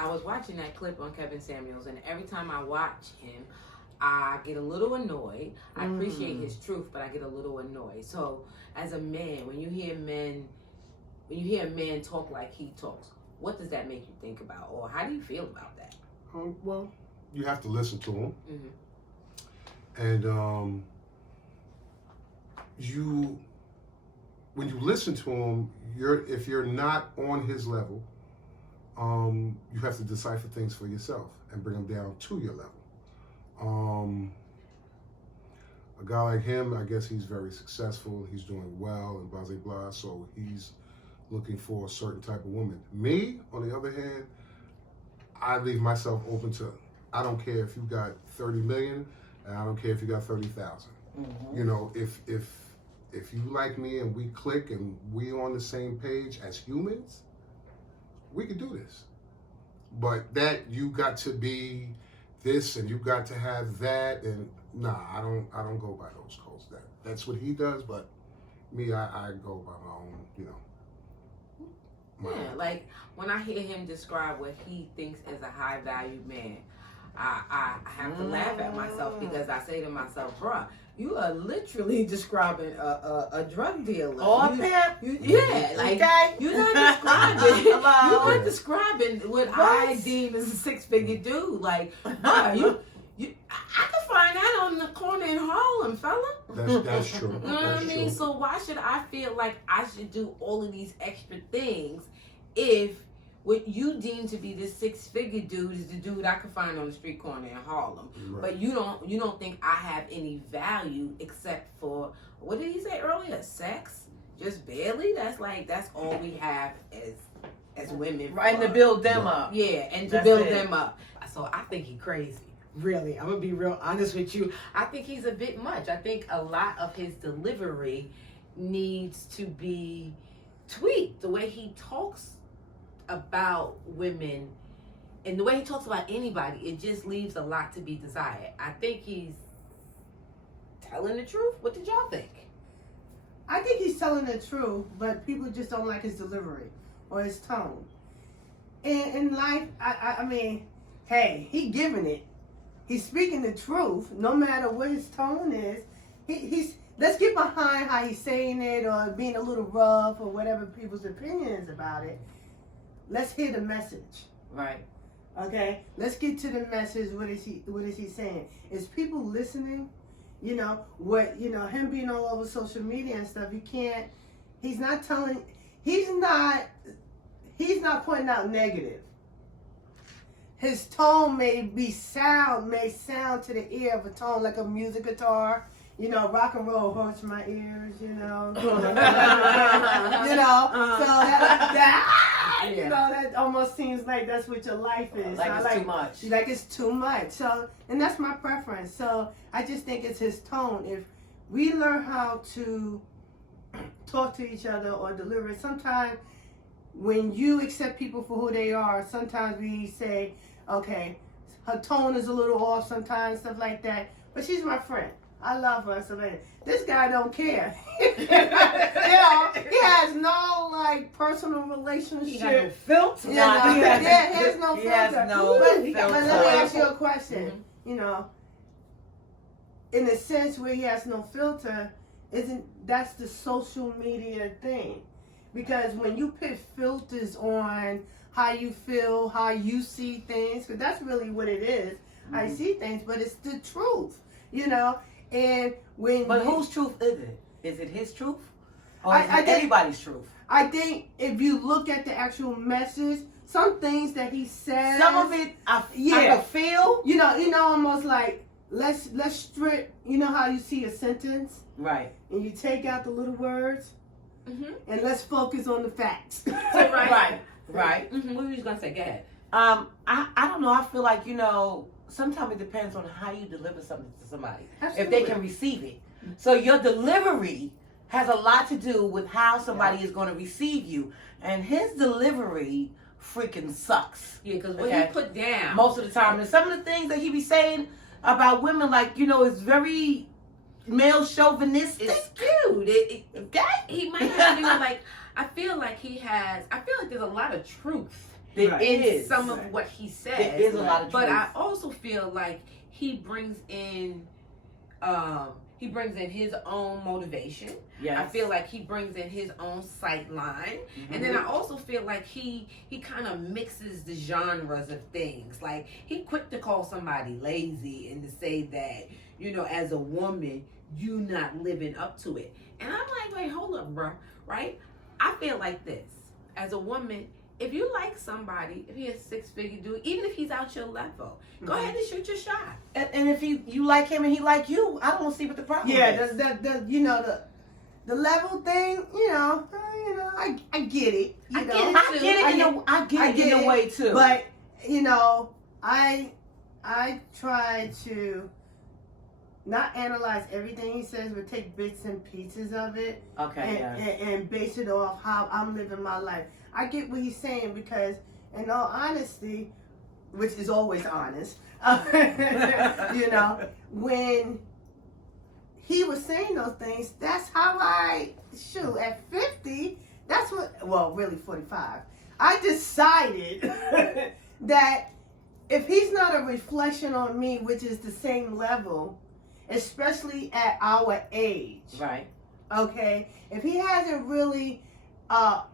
I was watching that clip on Kevin Samuels, and every time I watch him, I get a little annoyed. I appreciate his truth, but I get a little annoyed. So, as a man, when you hear a man talk like he talks, what does that make you think about, or how do you feel about that? Well, you have to listen to him, and when you listen to him, if you're not on his level, you have to decipher things for yourself and bring them down to your level. A guy like him, I guess he's very successful. He's doing well and blah, blah, blah. So he's looking for a certain type of woman. Me, on the other hand, I leave myself open to, I don't care if you got 30 million, and I don't care if you got 30,000. You know, if you like me and we click and we on the same page as humans, we could do this. But that you got to be this and you got to have that, and nah, I don't go by those codes. That's what he does, but me, I go by my own, you know. Yeah, like when I hear him describe what he thinks is a high value man, I have to laugh at myself, because I say to myself, bruh, you are literally describing a drug dealer. Or yeah, like okay. you're not describing what I deem as a six-figure dude. Like, bruh, I can find that on the corner in Harlem, fella. That's true. You know what I mean? So why should I feel like I should do all of these extra things if what you deem to be this six-figure dude is the dude I can find on the street corner in Harlem? Right. But you don't think I have any value except for, what did he say earlier? Sex? Just barely? That's all we have as women. Right, and to build them up. Yeah, and to That's build it. them up. So I think he's crazy. Really, I'm gonna be real honest with you. I think he's a bit much. I think a lot of his delivery needs to be tweaked. The way he talks about women and the way he talks about anybody, it just leaves a lot to be desired. I think he's telling the truth. What did y'all think? I think he's telling the truth, but people just don't like his delivery or his tone. And in life, I mean, hey, he giving it. He's speaking the truth, no matter what his tone is. He's let's get behind how he's saying it or being a little rough or whatever people's opinion is about it. Let's hear the message. Right. Okay? Let's get to the message. What is he saying? Is people listening? You know, him being all over social media and stuff, he's not pointing out negative. His tone may sound to the ear of a tone like a music guitar. You know, rock and roll hurts my ears, you know. So that almost seems like that's what your life is. Like it's too much. Like it's too much. So, and that's my preference. So I just think it's his tone. If we learn how to talk to each other or deliver it, sometimes when you accept people for who they are, sometimes we say, okay, her tone is a little off sometimes, stuff like that. But she's my friend. I love her. So this guy don't care. You know, he has no like personal relationship. He got no filter. He has no filter. He has no but filter. let me ask you a question. Mm-hmm. You know, in a sense where he has no filter, that's the social media thing? Because when you put filters on how you feel, how you see things, because that's really what it is. I see things, but it's the truth, you know. And but whose truth is it? Is it his truth, or is it anybody's truth? I think if you look at the actual message, some things that he says, some of it I can feel. You know, almost like let's strip. You know how you see a sentence, right? And you take out the little words, and let's focus on the facts. Right. Mm-hmm. What were you gonna say? Go ahead. I don't know. I feel like, you know, sometimes it depends on how you deliver something to somebody. Absolutely. If they can receive it. So your delivery has a lot to do with how somebody is going to receive you. And his delivery freaking sucks. Yeah, because what he put down most of the time, and some of the things that he be saying about women, like, you know, is very male chauvinistic. It's cute. He might have, you know, like, I feel like there's a lot of truth There Right. in is. some Right. of what he says. There is a lot of But truth. I also feel like he brings in his own motivation. Yes. I feel like he brings in his own sight line. And then I also feel like he kind of mixes the genres of things. Like he quick to call somebody lazy and to say that, you know, as a woman, you not living up to it. And I'm like, wait, hold up, bro. Right? I feel like this. As a woman, if you like somebody, if he's a 6-figure dude, even if he's out your level, go ahead and shoot your shot. And if you like him and he like you, I don't see what the problem Yeah, is. the level thing, I get it. I get it. I get it in a way too. But I try to not analyze everything he says, but take bits and pieces of it okay, and base it off how I'm living my life. I get what he's saying because, in all honesty, which is always honest, when he was saying those things, that's how I shoot. At 50, that's what, well, really 45, I decided that if he's not a reflection on me, which is the same level, especially at our age, right. okay, if he hasn't really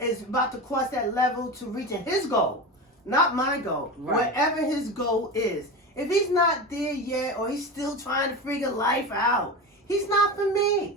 is about to cross that level to reaching his goal, not my goal, Right. whatever his goal is, if he's not there yet or he's still trying to figure life out, he's not for me.